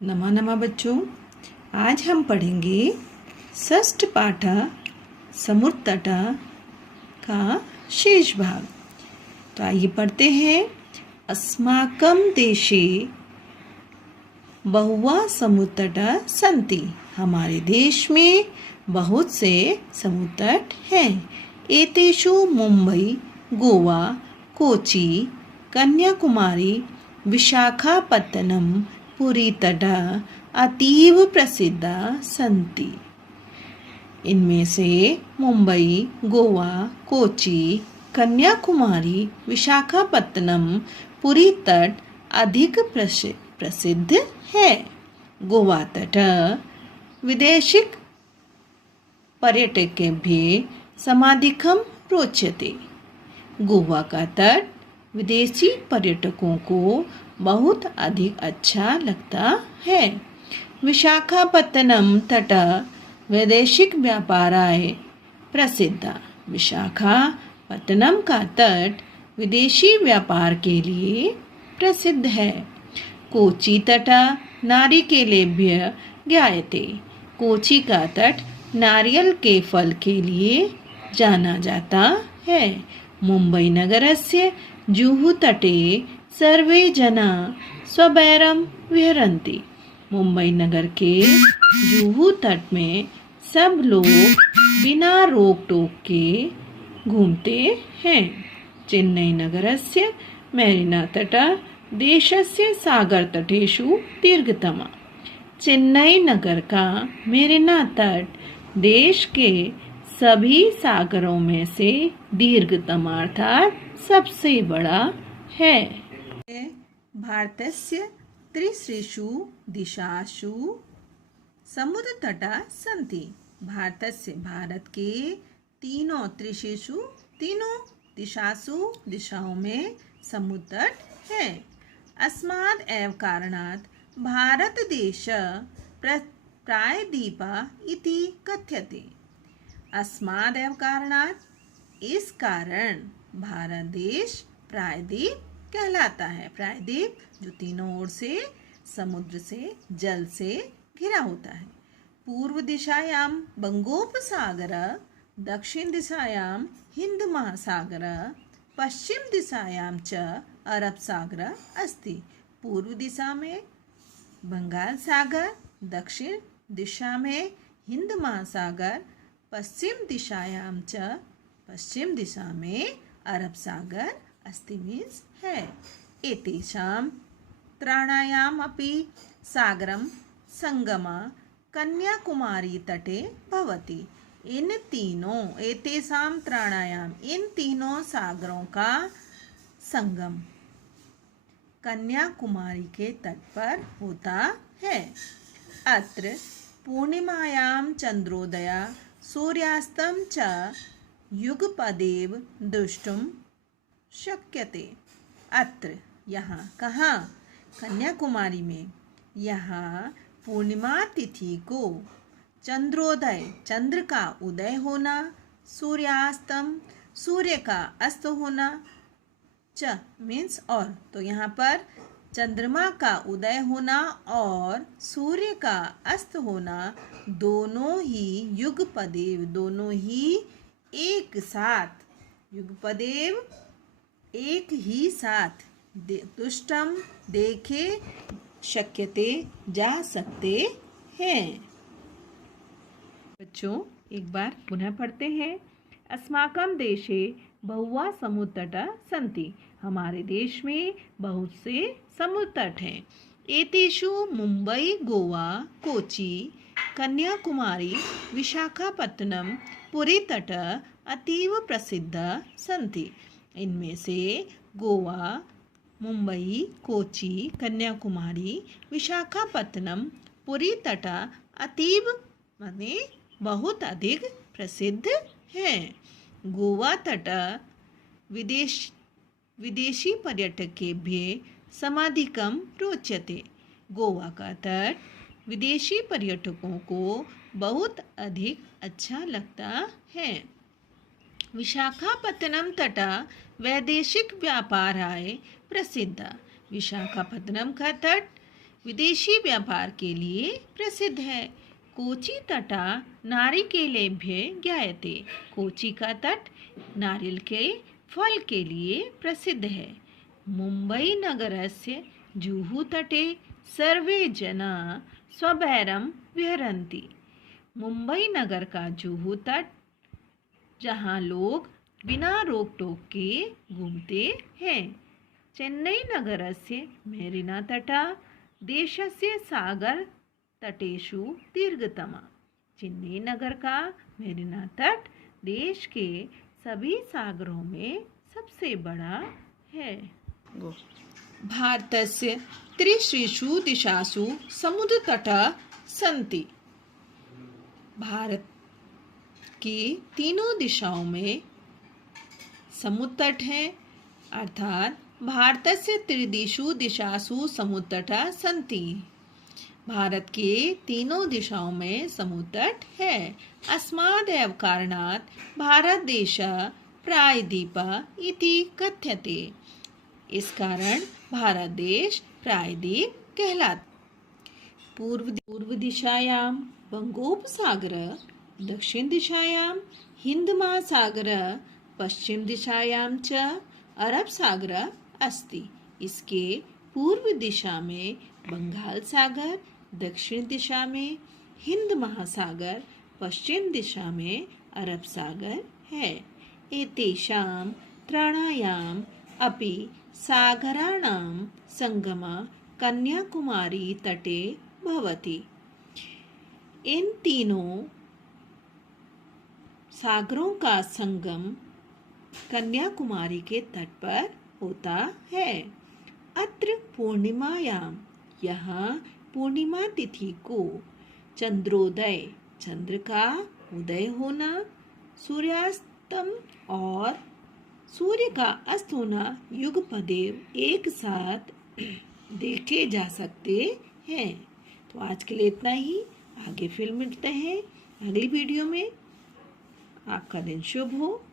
नमः नमः बच्चों, आज हम पढ़ेंगे षष्ठ पाठ समुद्र तट का शेष भाग। तो आइए पढ़ते हैं। अस्माकं देशे बहुवा समुद्र तट सन्ति। हमारे देश में बहुत से समुद्र तट हैं। एतेषु मुंबई, गोवा, कोची, कन्याकुमारी, विशाखापत्तनम, पुरी तट अतीव प्रसिद्ध सन्ति। इनमें से मुंबई, गोवा, कोची, कन्याकुमारी, विशाखापत्तनम, पुरी तट अधिक प्रसिद्ध है। गोवा तट विदेशी पर्यटकेभ्यः समाधिकं रोचते। गोवा का तट विदेशी पर्यटकों को बहुत अधिक अच्छा लगता है। विशाखापत्तनम तट वैदेशिक व्यापाराय प्रसिद्ध। विशाखापत्तनम का तट विदेशी व्यापार के लिए प्रसिद्ध है। कोची तट नारिकेलेभ्यः ज्ञायते। कोची का तट नारियल के फल के लिए जाना जाता है। मुंबई नगरस्य जुहू तटे सर्वे जना स्वैरं विहरन्ति। मुंबई नगर के जुहू तट में सब लोग बिना रोक टोक के घूमते हैं। चेन्नई नगरस्य मेरिना तट देशस्य सागर तटेषु दीर्घतमा। चेन्नई नगर का मेरिना तट देश के सभी सागरों में से दीर्घतम अर्थात सबसे बड़ा है। भारतस्य त्रिसु दिशासु समुद्र तटा सन्ति। भारतस्य भारत के तीनों दिशासु दिशाओं में समुद्र तट है। अस्माद् एव कारणात् भारत देश प्रायद्वीप इति कथ्यते। अस्माद् एव कारणात् इस कारण भारत देश प्रायद्वीप कहलाता है। प्रायद्वीप जो तीनों ओर से समुद्र से जल से घिरा होता है। पूर्व दिशायां बंगोपसागर, दक्षिण दिशायां हिंद महासागर, पश्चिम दिशायां च अरब सागर अस्ति। पूर्व दिशा में बंगाल सागर, दक्षिण दिशा में हिंद महासागर, पश्चिम दिशा में अरब सागर अस्ति मीन्स है। एतेषां त्रयाणाम् अपि सागरं संगमः कन्याकुमारी तटे भवति। इन तीनों सागरों का संगम कन्याकुमारी के तट पर होता है। अत्र पूर्णिमायां चंद्रोदय सूर्यास्तं च युगपदेव द्रष्टुं शक्यते। अत्र यहाँ कहाँ? कन्याकुमारी में। यहाँ पूर्णिमा तिथि को चंद्रोदय चंद्र का उदय होना, सूर्यास्तम सूर्य का अस्त होना, च मीन्स और, तो यहाँ पर चंद्रमा का उदय होना और सूर्य का अस्त होना दोनों ही युगपदेव, दोनों ही एक साथ, युगपदेव एक ही साथ दुष्टम देखे शक्यते जा सकते हैं। बच्चों एक बार पुनः पढ़ते हैं। अस्माकं देशे बहुवा समुद्र तटा सन्ति। हमारे देश में बहुत से समुद्र तट हैं। एतेषु मुंबई, गोवा, कोची, कन्याकुमारी, विशाखापत्तनम, पुरी तट अतीव प्रसिद्ध सन्ति। इनमें से गोवा, मुंबई, कोची, कन्याकुमारी, विशाखापत्तनम, पुरी तट अतीव माने बहुत अधिक प्रसिद्ध हैं। गोवा तट विदेशी पर्यटकेभ्यः समाधिकं रोचते। गोवा का तट विदेशी पर्यटकों को बहुत अधिक अच्छा लगता है। विशाखापत्तनम तट वैदेशिक व्यापाराय प्रसिद्ध। विशाखापत्तनम का तट विदेशी व्यापार के लिए प्रसिद्ध है। कोची तटा नारिकेलेभ्य ज्ञायते। कोची का तट नारियल के फल के लिए प्रसिद्ध है। मुंबई नगरस्य जुहू तटे सर्वे जना स्वबैरम विहरन्ति। मुंबई नगर का जुहू तट जहाँ लोग बिना रोक टोक के घूमते हैं। चेन्नई नगरस्य मेरिना तटा देशस्य सागर तटेषु दीर्घतमा। चेन्नई नगर का मेरिना तट देश के सभी सागरों में सबसे बड़ा है। भारतस्य त्रिषु दिशासु समुद्रतटाः सन्ति। भारत की तीनों दिशाओं में समुद्र तट है, अर्थात भारतस्य त्रिदिशु दिशासु समुद्रतटाः सन्ति। भारत के तीनों दिशाओं में समुद्र तट है। अस्मादेव कारणात् भारत देशः प्रायद्वीपः इति कथ्यते। इस कारण भारत देश प्रायद्वीप कहलाता। पूर्व दिशायां बंगोपसागरः, दक्षिण दिशायां हिंद महासागरः, पश्चिम दिशायां च अरब सागरः अस्ति। इसके पूर्व दिशा में बंगाल सागर, दक्षिण दिशा में हिंद महासागर, पश्चिम दिशा में अरब सागर है। एतेषां त्रयाणाम् अपि सागराणां संगमः कन्याकुमारी तटे भवति। इन तीनों सागरों का संगम कन्याकुमारी के तट पर होता है। अत्र पूर्णिमायां, यहाँ पूर्णिमा तिथि को चंद्रोदय, चंद्र का उदय होना, सूर्यास्तम और सूर्य का अस्त होना युगपदेव एक साथ देखे जा सकते हैं। तो आज के लिए इतना ही। आगे फिर मिलते हैं अगली वीडियो में। आपका दिन शुभ हो।